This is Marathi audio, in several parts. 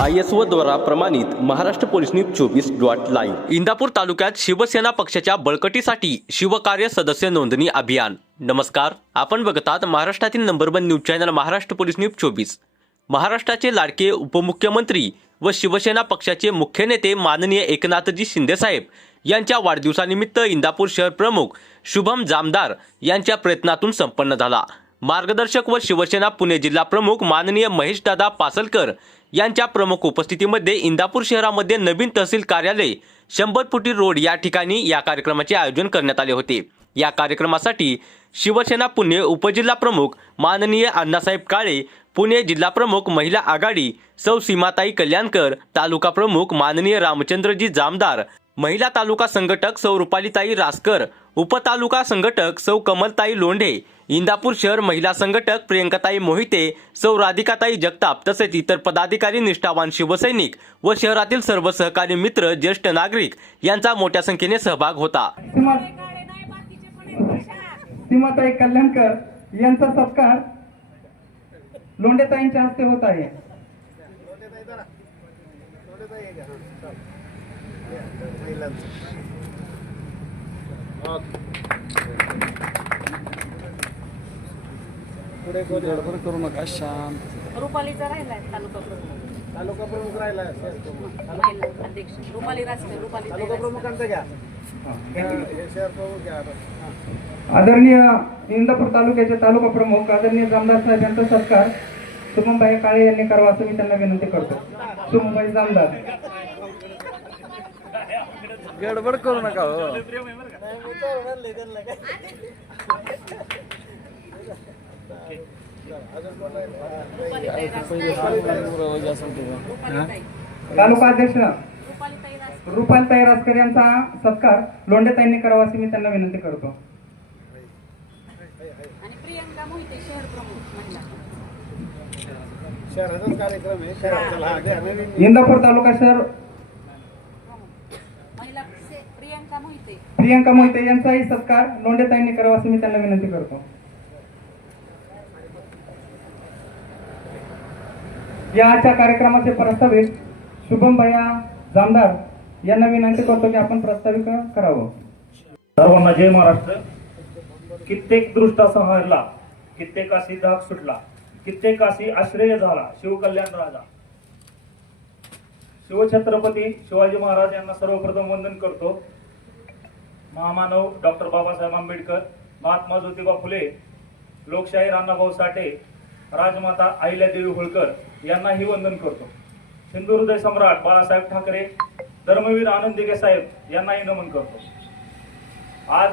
आय एस ओ द्वारा प्रमाणित महाराष्ट्र पोलीस न्यूज चोवीस डॉट लाईव्ह. इंदापूर तालुक्यात शिवसेना पक्षाच्या बळकटीसाठी शिवकार्य सदस्य नोंदणी अभियान. नमस्कार आपण बघतात महाराष्ट्रातील number one news channel Maharashtra police news चोवीस. महाराष्ट्राचे लाडके उपमुख्यमंत्री व शिवसेना पक्षाचे मुख्य नेते माननीय एकनाथजी शिंदेसाहेब यांच्या वाढदिवसानिमित्त इंदापूर शहर प्रमुख शुभम जामदार यांच्या प्रयत्नातून संपन्न झाला. मार्गदर्शक व शिवसेना पुणे जिल्हा प्रमुख माननीय महेशदादा पासलकर यांच्या प्रमुख उपस्थितीमध्ये इंदापूर शहरामध्ये नवीन तहसील कार्यालय शंभर फुटी रोड या ठिकाणी या कार्यक्रमाचे आयोजन करण्यात आले होते. या कार्यक्रमासाठी शिवसेना पुणे उपजिल्हा प्रमुख माननीय अण्णासाहेब काळे पुणे जिल्हा प्रमुख महिला आघाडी सौ सीमाताई कल्याणकर तालुका प्रमुख माननीय रामचंद्रजी जामदार महिला तालुका संघटक सौ रुपालीताई रासकर उपतालुका संघटक सौ कमलताई लोंढे इंदापूर शहर महिला संघटक प्रियंकाताई मोहिते सौ राधिकाताई जगताप तसेच इतर पदाधिकारी निष्ठावान शिवसैनिक व शहरातील सर्व सहकारी मित्र ज्येष्ठ नागरिक यांचा मोठ्या संख्येने सहभाग होता. सीमाताई कल्याणकर यांचा सत्कार लोंडेताईंच्या हस्ते होत आहे. गडबड करू नका शांत. रुपालीचा राहिलाय तालुका प्रमुख. तालुका प्रमुख राहिला महिला अध्यक्ष. रुपाली राजकर रुपाली तालुका प्रमुखांचा घ्या. हे. शहर प्रमुख घ्या आता. आदरणीय इंदापूर तालुक्याचे तालुका प्रमुख आदरणीय जामदार साहेब यांचा सत्कार. शुभमभाई काळे यांनी करावा असं मी त्यांना विनंती करतो. शुभमभाई जामदार. गडबड करू नका हो. अध्यक्ष रुपालीताई रासकर. यांचा सत्कार लोंढेताईंनी करावा अशी मी त्यांना विनंती करतो. आणि प्रियंका मोहिते शहर प्रमुख महिला. शहराचाच कार्यक्रम आहे. शहराचा हा घ्या नवीन इंदापूर तालुका शहर प्रियंका मोहिते. प्रियंका मोहिते यांचाही सत्कार लोंढेताईंनी करावा असं मी त्यांना विनंती करतो. या आजच्या कार्यक्रमाचे प्रस्तावित शुभम भैया जामदार यांना विनंती करतो की आपण प्रस्तावित करावं. सर्वांना जय महाराष्ट्र. कित्येक दृष्टा संहारला कित्येकाशी धाक सुटला कित्येकाशी आश्रय झाला शिवकल्याण राजा. शिवछत्रपती शिवाजी महाराज यांना सर्वप्रथम वंदन करतो. महामानव डॉक्टर बाबासाहेब आंबेडकर महात्मा ज्योतिबा फुले लोकशाही अण्णाभाऊ साठे राजमाता अहिल्यादेवी होळकर यांनाही वंदन करतो. हिंदू हृदय सम्राट बाळासाहेब ठाकरे धर्मवीर आनंद दिघे साहेब यांनाही नमन करतो. आज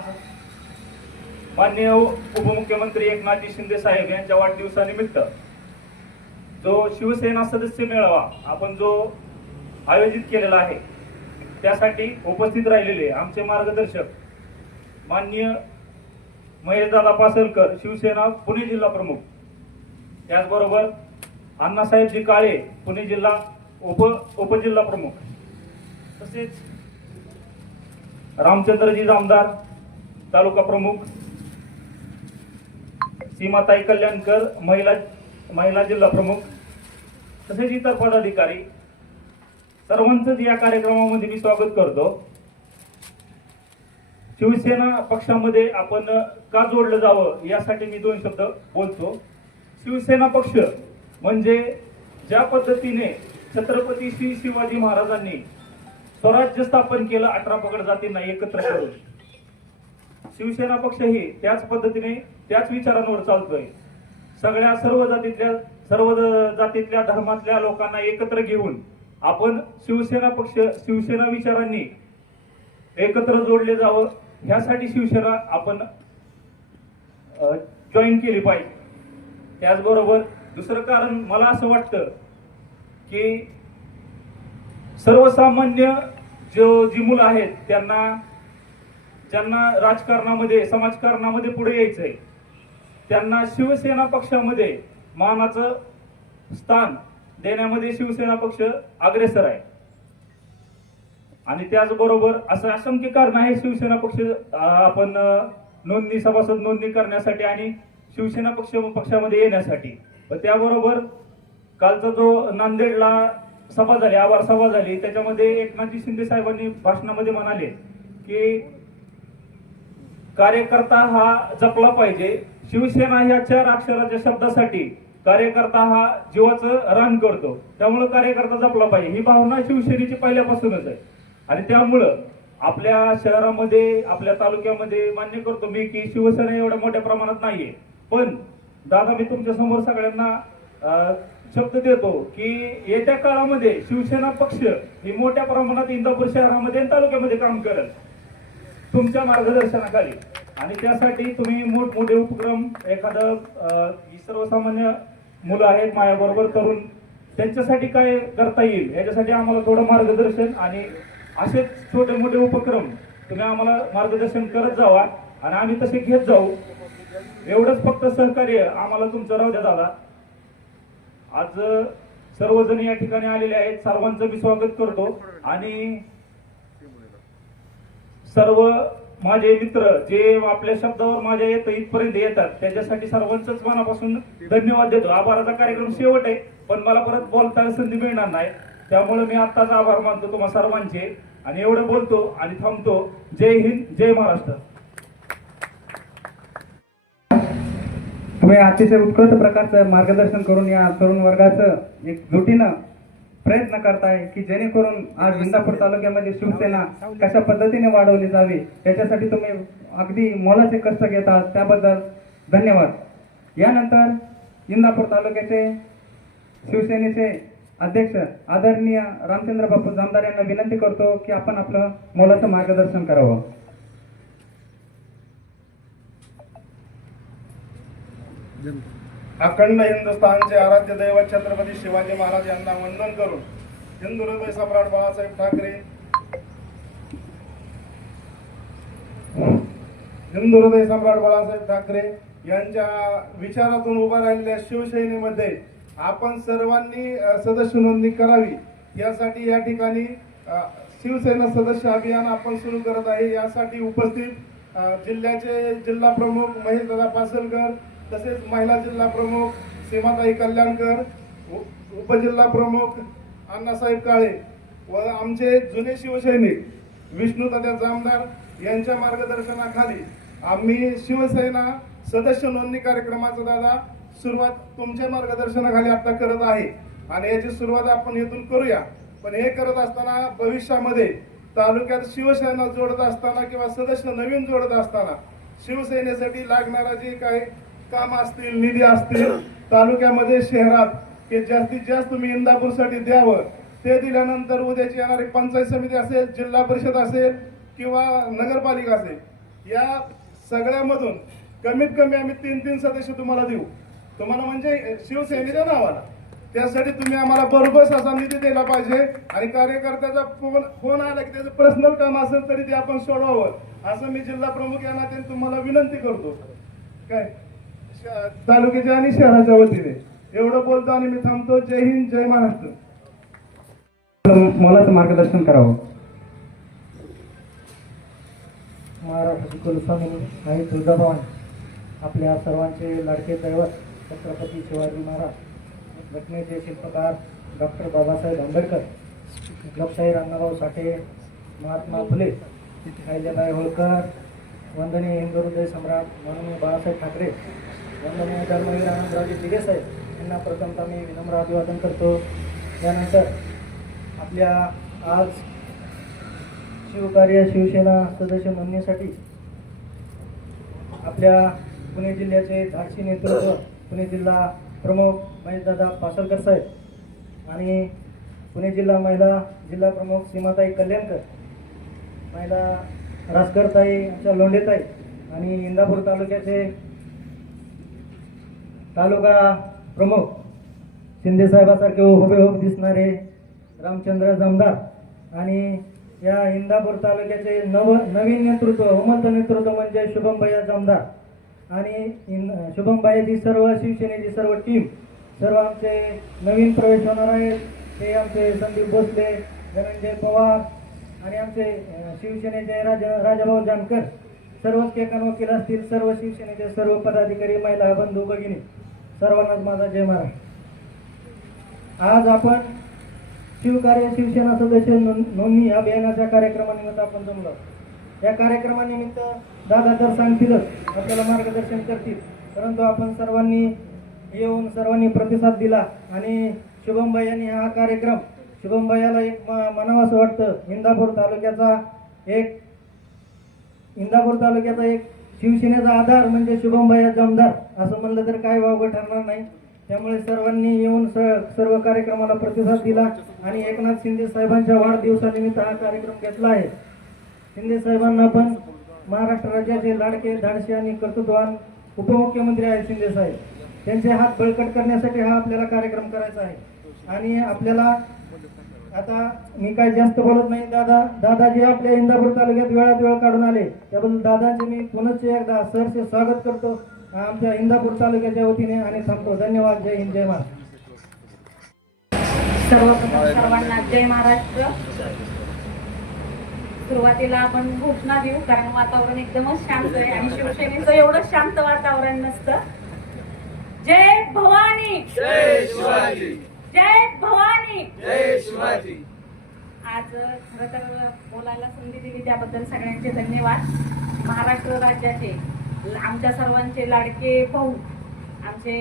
माननीय उपमुख्यमंत्री एकनाथजी शिंदे साहेब यांच्या वाढदिवसानिमित्त जो शिवसेना सदस्य मेळावा आपण जो आयोजित केलेला आहे त्यासाठी उपस्थित राहिलेले आमचे मार्गदर्शक माननीय महेशदादा पासलकर शिवसेना पुणे जिल्हा प्रमुख त्याचबरोबर अण्णासाहेबजी काळे पुणे जिल्हा उप उपजिल्हा प्रमुख. तसेच रामचंद्रजी जामदार तालुका प्रमुख सीमाताई कल्याणकर महिला महिला जिल्हा प्रमुख तसेच इतर पदाधिकारी. सर्वांचंच या कार्यक्रमामध्ये मी स्वागत करतो. शिवसेना पक्षामध्ये आपण का जोडलं जावं यासाठी मी दोन शब्द बोलतो. शिवसेना पक्ष म्हणजे ज्या पद्धतीने छत्रपती श्री शिवाजी महाराजांनी स्वराज्य स्थापन केलं अठरा पगड जातींना एकत्र करून. शिवसेना पक्ष ही त्याच पद्धतीने त्याच विचारांवर चालतोय. सगळ्या सर्व जातीतल्या सर्व जातीतल्या धर्मातल्या लोकांना एकत्र घेऊन आपण शिवसेना पक्ष शिवसेना विचारांनी एकत्र जोडले जावं ह्यासाठी शिवसेना आपण जॉईन केली पाहिजे. त्याचबरोबर दुसरं कारण मला असं वाटतं की सर्वसामान्य जो जी मुलं आहेत त्यांना ज्यांना राजकारणामध्ये समाजकारणामध्ये पुढे यायचंय त्यांना शिवसेना पक्षामध्ये मानाचं स्थान देण्यामध्ये शिवसेना पक्ष अग्रेसर आहे. आणि त्याचबरोबर असं असंख्य कारण आहे शिवसेना पक्ष आपण नोंदणी सभासद नोंदणी करण्यासाठी आणि शिवसेना पक्ष पक्षामध्ये येण्यासाठी. व त्याबरोबर कालचा जो नांदेडला सभा झाली आभार सभा झाली त्याच्यामध्ये एकनाथजी शिंदे साहेबांनी भाषणामध्ये म्हणाले की कार्यकर्ता हा जपला पाहिजे. शिवसेना ह्या चार अक्षराच्या शब्दासाठी कार्यकर्ता हा जीवाचं रान करतो. त्यामुळे कार्यकर्ता जपला पाहिजे. ही भावना शिवसेनेची पहिल्यापासूनच आहे. आणि त्यामुळं आपल्या शहरामध्ये आपल्या तालुक्यामध्ये मान्य करतो मी की शिवसेना एवढ्या मोठ्या प्रमाणात नाहीये. पण दादा मी तुमच्यासमोर सगळ्यांना शब्द देतो की येत्या काळामध्ये शिवसेना पक्ष ही मोठ्या प्रमाणात इंदापूर शहरामध्ये आणि तालुक्यामध्ये काम करेल. तुमच्या मार्गदर्शनाखाली. आणि त्यासाठी तुम्ही मोठमोठे उपक्रम एखादं ही सर्वसामान्य मुलं आहेत मायाबरोबर करून त्यांच्यासाठी काय करता येईल याच्यासाठी आम्हाला थोडं मार्गदर्शन आणि असेच छोटे मोठे उपक्रम तुम्ही आम्हाला मार्गदर्शन करत जावा. आणि आम्ही तसे घेत जाऊ. एवढंच फक्त सहकार्य आम्हाला तुमचं राहू द्या दादा. आज सर्वजण या ठिकाणी आलेले आहेत. सर्वांचं मी स्वागत करतो. आणि सर्व माझे मित्र जे आपल्या शब्दावर माझ्या येत इथपर्यंत येतात त्याच्यासाठी सर्वांचंच मनापासून धन्यवाद देतो. आभाराचा कार्यक्रम शेवट आहे पण मला परत बोलता संधी मिळणार नाही. त्यामुळे मी आत्ताच आभार मानतो तुम्हा सर्वांचे. आणि एवढं बोलतो आणि थांबतो. जय हिंद जय महाराष्ट्र. तुम्ही अतिशय उत्कृष्ट प्रकारचं मार्गदर्शन करून या तरुण वर्गाचं एक जुटीनं प्रयत्न करताय की जेणेकरून आज इंदापूर तालुक्यामध्ये शिवसेना कशा पद्धतीने वाढवली जावी याच्यासाठी तुम्ही अगदी मोलाचे कष्ट घेत आहात त्याबद्दल धन्यवाद. यानंतर इंदापूर तालुक्याचे शिवसेनेचे अध्यक्ष आदरणीय रामचंद्र बापू जामदार यांना विनंती करतो की आपण आपलं मोलाचं मार्गदर्शन करावं. अखंड हिंदुस्थानचे आराध्य दैवत छत्रपती शिवाजी महाराज यांना वंदन करून हिंदू हृदय सम्राट बाळासाहेब ठाकरे हिंदू हृदय सम्राट बाळासाहेब ठाकरे यांच्या विचारातून उभा राहिलेल्या शिवसेनेमध्ये आपण सर्वांनी सदस्य नोंदणी करावी. यासाठी या ठिकाणी शिवसेना सदस्य अभियान आपण सुरू करत आहे. यासाठी उपस्थित जिल्ह्याचे जिल्हा प्रमुख महेश दादा पासलकर तसेच महिला जिल्हा प्रमुख सीमाताई कल्याणकर उपजिल्हा प्रमुख अण्णासाहेब काळे व आमचे जुने शिवसैनिक विष्णुदादा जामदार यांच्या मार्गदर्शनाखाली आम्ही शिवसेना सदस्य नोंदणी कार्यक्रमाचा दादा सुरुवात तुमच्या मार्गदर्शनाखाली आता करत आहे. आणि याची सुरुवात आपण इथून करूया. पण हे करत असताना भविष्यामध्ये तालुक्यात शिवसेना जोडत असताना किंवा सदस्य नवीन जोडत असताना शिवसेनेसाठी लागणारा जे काही काम असतील निधी असतील तालुक्यामध्ये शहरात हे जास्तीत जास्त तुम्ही इंदापूरसाठी द्यावं. ते दिल्यानंतर उद्याची येणारी पंचायत समिती असेल जिल्हा परिषद असेल किंवा नगरपालिका असेल या सगळ्यामधून कमीत कमी आम्ही तीन तीन सदस्य तुम्हाला देऊ. तुम्हाला म्हणजे शिवसेनेच्या नावाला. त्यासाठी तुम्ही आम्हाला बरोबर असा निधी दिला पाहिजे आणि कार्यकर्त्याचा फोन फोन आला की त्याचं पर्सनल काम असेल तरी ते आपण सोडवावं. असं मी जिल्हा प्रमुख यांना नात्याने तुम्हाला विनंती करतो. काय? तालुक्याच्या आणि शहराच्या वतीने एवढं बोलतो आणि मी थांबतो. जय हिंद जय महाराष्ट्र. मोलाचं मार्गदर्शन करावं. महाराष्ट्राचे कुलस्वामी आई तुळजाभवानी आपल्या सर्वांचे लाडके दैवत छत्रपती शिवाजी महाराज घटनेचे शिल्पकार डॉक्टर बाबासाहेब आंबेडकर लोकशाही अण्णाभाऊ साठे महात्मा फुले अहिल्याबाई होळकर वंदनीय हिंदू हृदय सम्राट माननीय बाळासाहेब ठाकरे वंदनीय धर्मवीर आनंदराजे दिगे साहेब यांना प्रथमतः मी विनम्र अभिवादन करतो. त्यानंतर आपल्या आज शिवकार्य शिवसेना सदस्य नोंदणीसाठी आपल्या पुणे जिल्ह्याचे धाडसी नेतृत्व पुणे जिल्हा प्रमुख महेशदादा पासलकर साहेब आणि पुणे जिल्हा महिला जिल्हा प्रमुख सीमाताई कल्याणकर महिला रासकरताई आमच्या लोंढेताई आणि इंदापूर तालुक्याचे तालुका प्रमुख शिंदे साहेबासारखे हुबेहूब दिसणारे रामचंद्र जमदार आणि या इंदापूर तालुक्याचे नव नवीन नेतृत्व उमंत नेतृत्व म्हणजे शुभमभैया जमदार. आणि इन शुभमबाईची सर्व शिवसेनेची सर्व टीम सर्व आमचे नवीन प्रवेश होणार आहेत. ते आमचे संदीप भोसले धनंजय पवार आणि आमचे शिवसेनेचे राजा राजाभाऊ जानकर. सर्वच केकन वकील असतील सर्व शिवसेनेचे सर्व पदाधिकारी महिला बंधू भगिनी. सर्वांनाच माझा जय महाराज. आज आपण शिवकार्य शिवसेना सदस्य नोंदणी अभियानाच्या कार्यक्रमानिमित्त आपण जमलो. या कार्यक्रमानिमित्त दादा तर सांगतीलच आपल्याला मार्गदर्शन करतील. परंतु आपण सर्वांनी येऊन सर्वांनी प्रतिसाद दिला आणि शुभमबाई यांनी हा कार्यक्रम शुभमबाईला एक म- वाटतं इंदापूर तालुक्याचा एक इंदापूर तालुक्याचा एक शिवसेनेचा आधार म्हणजे शुभमभाई जमदार असं म्हणलं तर काय वावगं ठरणार नाही. त्यामुळे सर्वांनी येऊन स- सर्व कार्यक्रमाला प्रतिसाद दिला आणि एकनाथ शिंदे साहेबांच्या वाढदिवसानिमित्त हा कार्यक्रम घेतला आहे. शिंदे साहेबांना पण महाराष्ट्र राज्याचे लाडके धाडसे आणि कर्तृत्वान उपमुख्यमंत्री आहेत शिंदे साहेब. त्यांचे हात बळकट करण्यासाठी हा आपल्याला कार्यक्रम करायचा आहे. आणि आपल्याला आता मी काय जास्त बोलत नाही. दादा दादाजी आपल्या इंदापूर तालुक्यात वेळात वेळ काढून आले. त्याबद्दल दादांचे मी पुनश्च एकदा सहर्ष स्वागत करतो. आमच्या इंदापूर तालुक्याच्या वतीने आणि थांबतो. धन्यवाद. जय हिंद जय महाराष्ट्र. सर्वप्रथम सर्वांना जय महाराष्ट्र. सुरुवातीला आपण घोषणा देऊ कारण वातावरण एकदमच शांत आहे आणि शिवसेनेचं एवढं शांत वातावरण नसतं. जय भवानी! जय शिवाजी! जय भवानी! जय शिवाजी! आज खरं तर बोलायला संधी दिली त्याबद्दल सगळ्यांचे धन्यवाद. महाराष्ट्र राज्याचे आमच्या सर्वांचे लाडके भाऊ आमचे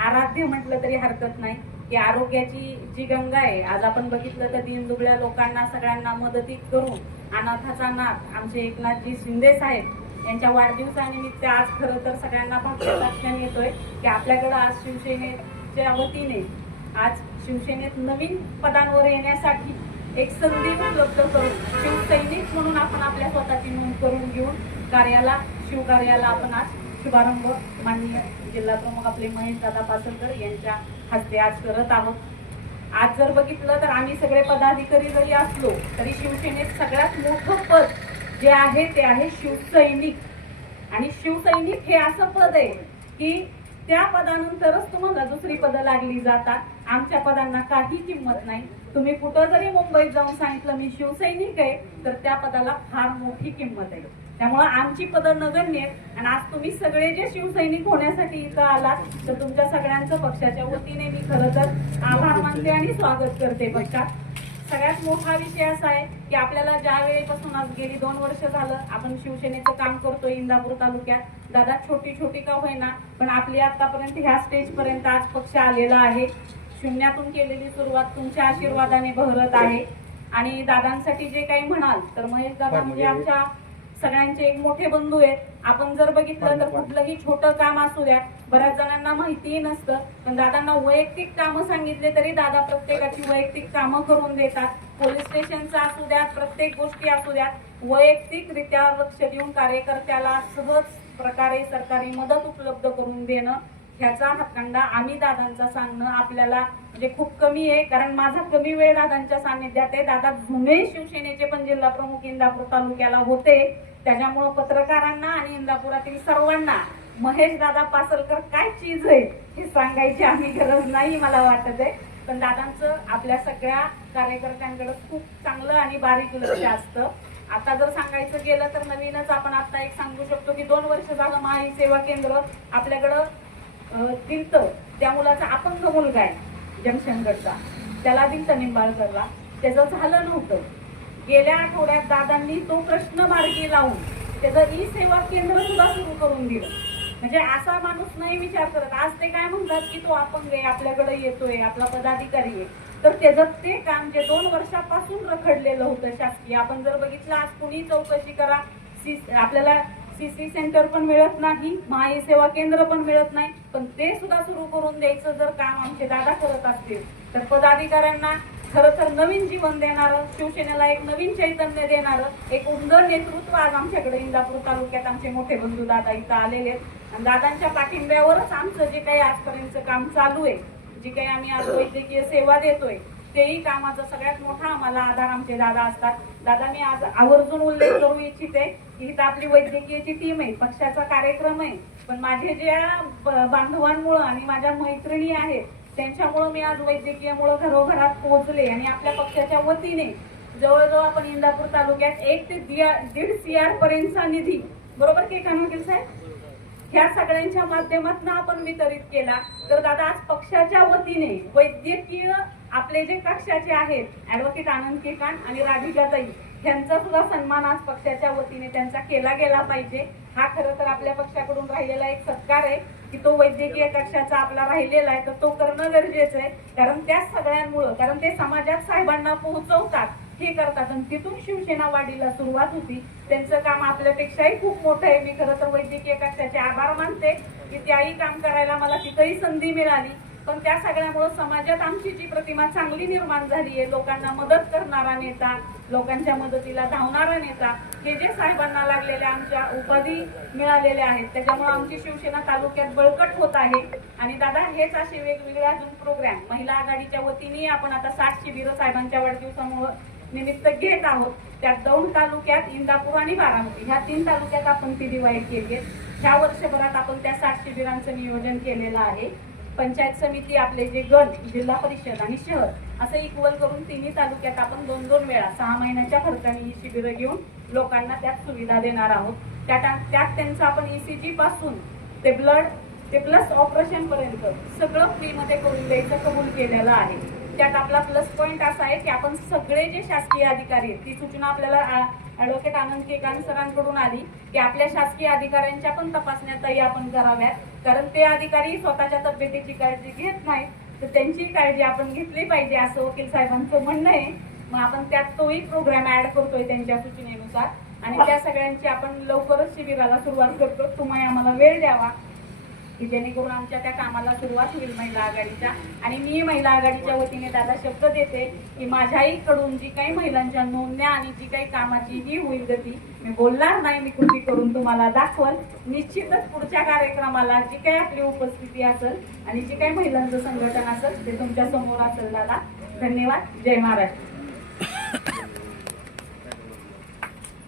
आराध्य म्हटलं तरी हरकत नाही की आरोग्याची जी गंगा आहे आज आपण बघितलं तर दीनदुबळ्या लोकांना सगळ्यांना मदती करून अनाथाचा नाथ आमचे एकनाथजी शिंदे साहेब यांच्या वाढदिवसानिमित्त आज खरं तर सगळ्यांना भाग्याचा क्षण येतोय की आपल्याकडं आज शिवसेनेच्या वतीने आज शिवसेनेत नवीन पदांवर येण्यासाठी एक संधी उपलब्ध करून शिवसैनिक म्हणून आपण आपल्या स्वतःची नोंद करून घेऊन कार्याला शिवकार्याला आपण आज शुभारंभ माननीय जिल्हा प्रमुख आपले महेश दादा पासलकर यांच्या हस्ते आज करत आहोत. आज जर बघितलं तर आम्ही सगळे पदाधिकारी जरी असलो तरी शिवसेनेत सगळ्यात मोठं पद जे आहे ते आहे शिवसैनिक. आणि शिवसैनिक हे असं पद आहे की त्या पदानंतरच तुम्हाला दुसरी पदं लागली जातात. आमच्या पदांना काही किंमत नाही. तुम्ही कुठं जरी मुंबईत जाऊन सांगितलं मी शिवसैनिक आहे तर त्या पदाला फार मोठी किंमत आहे. त्यामुळे आमची पदं नगण्य आणि आज तुम्ही सगळे जे शिवसैनिक होण्यासाठी इथं आलात तर तुमच्या सगळ्यांचं पक्षाच्या वतीने मी खरं तर आभार मानते आणि स्वागत करते पक्षात सगळ्यात मोठा विषय असा आहे की आपल्याला ज्या वेळेपासून आज गेली दोन वर्ष झालं आपण शिवसेनेचं काम करतोय इंदापूर तालुक्यात. दादा छोटी छोटी का होईना पण आपली आतापर्यंत ह्या स्टेज पर्यंत आज पक्ष आलेला आहे. शून्यातून केलेली सुरुवात तुमच्या आशीर्वादाने बहरत आहे. आणि दादांसाठी जे काही म्हणाल तर महेश दादा म्हणजे आमच्या सगळ्यांचे एक मोठे बंधू आहेत. आपण जर बघितलं तर कुठलंही छोटं काम असू द्या बऱ्याच जणांना माहितीही नसतं. पण दादांना वैयक्तिक कामं सांगितले तरी दादा प्रत्येकाची वैयक्तिक कामं करून देतात. पोलीस स्टेशनचं असू द्या प्रत्येक गोष्टी असू द्या वैयक्तिकरित्या लक्ष देऊन कार्यकर्त्याला सहज प्रकारे सरकारी मदत उपलब्ध करून देणं ह्याचा हातखंडा आम्ही दादांचा सांगणं आपल्याला म्हणजे खूप कमी आहे. कारण माझा कमी वेळ दादांच्या सान्निध्यात आहे. दादा जुने शिवसेनेचे पण जिल्हा प्रमुख इंदापूर तालुक्याला होते. त्याच्यामुळं पत्रकारांना आणि इंदापुरातील सर्वांना महेश दादा पासलकर काय चीज आहे हे सांगायची आम्ही गरज नाही मला वाटत आहे. पण दादांचं आपल्या सगळ्या कार्यकर्त्यांकडे खूप चांगलं आणि बारीक लक्ष असतं. आता जर सांगायचं गेलं तर नवीनच आपण आता एक सांगू शकतो की दोन वर्ष झालं महाई सेवा केंद्र आपल्याकडं अं, दिलतं. त्या मुलाचा अपंग मुलगा आहे जंक्शनगडचा त्याला दिलतं निंबाळकरला. त्याचं झालं नव्हतं. गेल्या आठवड्यात दादांनी तो प्रश्न मार्गी लावून त्याचं ई सेवा केंद्र सुद्धा सुरू करून दिलं. म्हणजे असा माणूस नाही विचार करत. आज ते काय म्हणतात की तो अपंग आहे आपल्याकडे येतोय आपला पदाधिकारी आहे. तर त्याचं ते काम जे दोन वर्षापासून रखडलेलं होतं शासकीय आपण जर बघितलं आज कुणी चौकशी करा सी आपल्याला सी सी सेंटर पण मिळत नाही माई सेवा केंद्र पण मिळत नाही पण ते सुद्धा सुरू करून द्यायचं जर काम आमचे दादा करत असतील तर पदाधिकाऱ्यांना खरं तर नवीन जीवन देणारं शिवसेनेला एक नवीन चैतन्य देणारं एक उंदर नेतृत्व आज आमच्याकडे इंदापूर तालुक्यात आमचे मोठे बंधू दादा इथं आलेले आहेत. आणि दादांच्या पाठिंब्यावरच आमचं जे काही आजपर्यंतचं काम चालू आहे जी काही आम्ही आज वैद्यकीय सेवा देतोय तेही कामाचा सगळ्यात मोठा आम्हाला आधार आमचे दादा असतात. दादा मी आज आवर्जून उल्लेख करू इच्छिते की इथं आपली वैद्यकीयची टीम आहे पक्षाचा कार्यक्रम आहे. पण माझे ज्या बांधवांमुळं आणि माझ्या मैत्रिणी आहेत त्यांच्यामुळं मी आज वैद्यकीयमुळं घरोघरात पोहोचले आणि आपल्या पक्षाच्या वतीने जवळजवळ आपण इंदापूर तालुक्यात एक ते दीड सी आर पर्यंतचा निधी बरोबर की कानवकील साहेब ह्या सगळ्यांच्या माध्यमातून आपण वितरित केला. तर दादा आज पक्षाच्या वतीने वैद्यकीय आपले जे कक्षाचे आहेत ऍडव्होकेट आनंद केकान आणि राधिकाताई यांचा सुद्धा सन्मान आज पक्षाच्या वतीने त्यांचा केला गेला पाहिजे. हा खरं तर आपल्या पक्षाकडून राहिलेला एक सत्कार आहे. की तो वैद्यकीय कक्षाचा आपला राहिलेला आहे तर तो करणं गरजेचं आहे. कारण त्या सगळ्यांमुळं कारण ते समाजात साहेबांना पोहोचवतात हे करतात. आणि तिथून शिवसेना वाढीला सुरुवात होती. त्यांचं काम आपल्यापेक्षाही खूप मोठं आहे. मी खरं तर वैद्यकीय कक्षाचे आभार मानते की त्याही काम करायला मला तिथंही संधी मिळाली. पण त्या सगळ्यामुळे समाजात आमची जी प्रतिमा चांगली निर्माण झाली आहे लोकांना मदत करणारा नेता लोकांच्या मदतीला धावणारा नेता हे जे साहेबांना लागलेल्या आमच्या उपाधी मिळालेल्या आहेत त्याच्यामुळे आमची शिवसेना तालुक्यात बळकट होत आहे. आणि दादा हेच असे वेगवेगळे अजून प्रोग्राम महिला आघाडीच्या वतीने आपण आता साठ शिबिरं साहेबांच्या वाढदिवसामुळे निमित्त घेत आहोत. त्यात दौंड तालुक्यात इंदापूर आणि बारामती. ह्या तीन तालुक्यात आपण ती दिवाळी केली आहे. ह्या वर्षभरात आपण त्या साठ शिबिरांचं नियोजन केलेलं आहे. पंचायत समिती आपले जे गण जिल्हा परिषद आणि शहर असं इक्वल करून तिन्ही तालुक्यात आपण दोन दोन वेळा सहा महिन्याच्या खर्चाने ही शिबिरं घेऊन लोकांना त्यात सुविधा देणार आहोत. त्या त्यात त्यांचं आपण ईसीजी पासून ते ब्लड ते प्लस ऑपरेशन पर्यंत सगळं फ्रीमध्ये करून द्यायचं कबूल केलेलं आहे. त्यात आपला प्लस पॉईंट असा आहे की आपण सगळे जे शासकीय अधिकारी आहेत ती सूचना आपल्याला ॲडव्होकेट आनंद केकान सरांकडून आली की आपल्या शासकीय अधिकाऱ्यांच्या पण तपासण्यातही आपण कराव्यात. कारण ते अधिकारी स्वतःच्या तब्येतीची काळजी घेत नाहीत. तर त्यांची काळजी आपण घेतली पाहिजे असं वकील साहेबांचं म्हणणं आहे. मग आपण त्यात तोही प्रोग्राम ऍड करतोय त्यांच्या सूचनेनुसार. आणि त्या सगळ्यांची आपण लवकरच शिबिराला सुरुवात करतो. तुम्हाला आम्हाला वेळ द्यावा. की जेणेकरून आमच्या त्या कामाला सुरुवात होईल महिला आघाडीच्या. आणि मी महिला आघाडीच्या वतीने दादा शब्द देते की माझ्याहीकडून जी काही महिलांच्या नोंदण्या आणि जी काही कामाची ही होईल गती मी बोलणार नाही मी कृती करून तुम्हाला दाखवल. निश्चितच पुढच्या कार्यक्रमाला जी काही आपली उपस्थिती असेल आणि जी काही महिलांचं संघटन असेल ते तुमच्यासमोर असेल दादा. धन्यवाद. जय महाराष्ट्र.